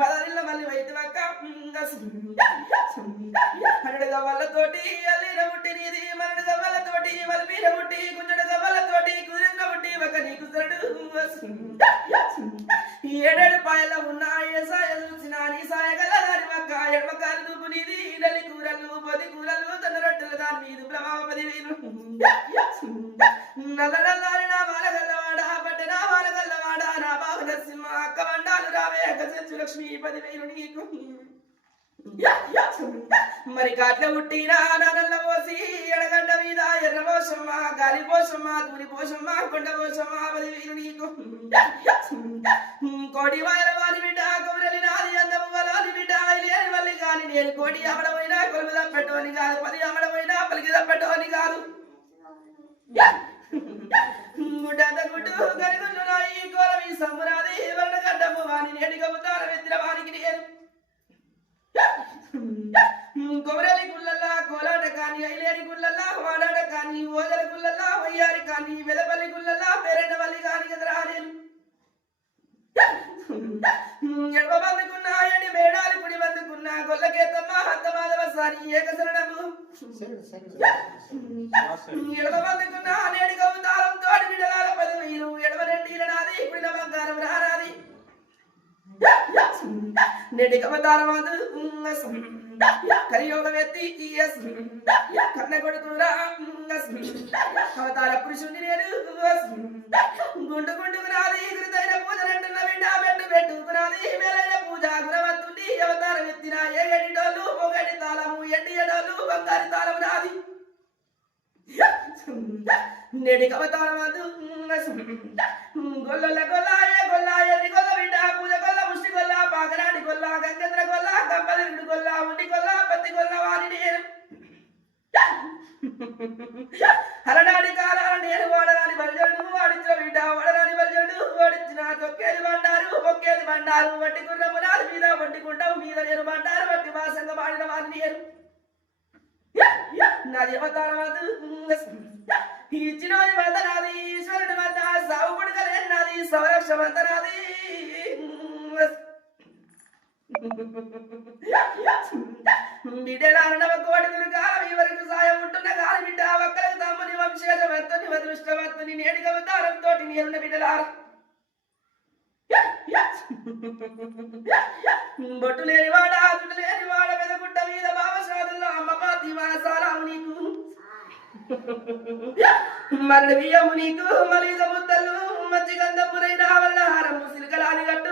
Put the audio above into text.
పదనిల్ల మళ్ళీ వైద్యమక్క హరడు గవ్వలతోటి అల్లిన బుట్టి నీది మరడు గవ్వలతోటి మల్పీన బుట్టి గుంజడు గవ్వలతోటి కుదిరిన బుట్టి ఒక నీకు సరడు ఏడేడు పాయల ఉన్న ఏ సాయ చూసిన నీ సాయ గల దాని మక్క ఎడమకాలు దూపు నీది నల్లి కూరలు పది కూరలు తన రొట్టెలు దాని మీద ప్రభావ 10,000 నల్ల నల్లారి నా బాలగల్లవాడ పట్టె నా బాలగల్లవాడ నా బాబు నరసింహ అక్క వండాలు రావే గజంచు లక్ష్మి 10,000 నీకు మరి కాట్ల పుట్టినా నల్ల పోసి ఎడగడ్డ మీద ఎర్ర పోషమ్మ గాలి పోషమ్మ తూరి పోషమ్మ కొండ పోషమ్మ 10,000 నీకు కోటి వాయల వారి బిడ్డ కౌరలి నాది అందము వలాలి బిడ్డ లేని వల్లి కాని నేను కోటి అమడమైనా కొలుగు తప్పటోని కాదు 10 అమడమైనా పలికి తప్పటోని కాదు గుడ్డంత గుడ్డు గరుగుళ్ళు రాయి కోరవి సమ్మురాది వర్ణ గడ్డము వాని నేటి కబుతార వెత్తిన వానికి నేను కొమరలి గుళ్ళల్లా కోలాట కాని ఐలేరి గుళ్ళల్లా వాడాట కాని ఓదల గుళ్ళల్లా వయ్యారి కాని వెదపల్లి గుళ్ళల్లా పేరెండవల్లి కాని కదరా నేను ఎడవ బందుకున్నా ఎండి మేడాలి కుడి బందుకున్నా గొల్లకేతమ్మ హత్త మాధవసారి ఏకశరణము ఎడవ బందుకున్నా నేడి కవుతారం తోడి బిడలాల 10,000 ఎడవ రెండీల నాది కుడిన బంగారం రారాది నేటి కవతారమాదు కలియోగ వ్యక్తి కన్న కొడుకురా అవతార పురుషుని నేను గుండు గుండుకు నాది హృదైన పూజలంటున్న బిడ్డ పెట్టు పెట్టుకున్నది మేలైన పూజ గురవంతుని అవతార వ్యక్తిన ఏగడి డోలు పొగడి తాళము ఎండి ఎడోలు బంగారి తాళము నాది నేటి కవతారమాదు గొల్ల గొల్లాయ గొల్లాయ గొల్ల బిడ్డ పూజ గొల్ల ముష్టి గొల్ల పాగరాడి గొల్ల గంగేంద్ర గొల్ల గంపదిరుడు గొల్ల ఉండి గొల్ల పత్తి గొల్ల వారి నేను హరనాడి కాలాల నేను వాడరాని బల్జడు వాడించిన బిడ్డ వాడరాని బల్జడు వాడించిన తొక్కేది బండారు వట్టి గుర్రము నాది మీద వట్టి గుండవు మీద నేను బండారు వట్టి మాసంగా వాడిన వారి నేను నాది అవతారమాదు ఇచ్చినోని మంత నాది ఈశ్వరుడి మంత సాగు పుడకలేని నాది సవరక్ష మంత నాది బిడ్డలారనవ కోడి దుర్గా ఈ వరకు సాయం ఉంటున్న గాలి బిడ్డ ఒక్కరికి తమ్ముని వంశేషవంతుని అదృష్టవంతుని నేడిక అవతారంతో నేనున్న బిడ్డలార బొట్టు లేనివాడ చుట్టు లేనివాడ పెదగుట్ట మీద బావసాదుల్లో అమ్మ పాతి వాసాలాము నీకు మరణ బియ్యము నీకు మలిద ముద్దలు మజ్జిగంధపురైన వల్ల హారము సిలికలాని గట్టు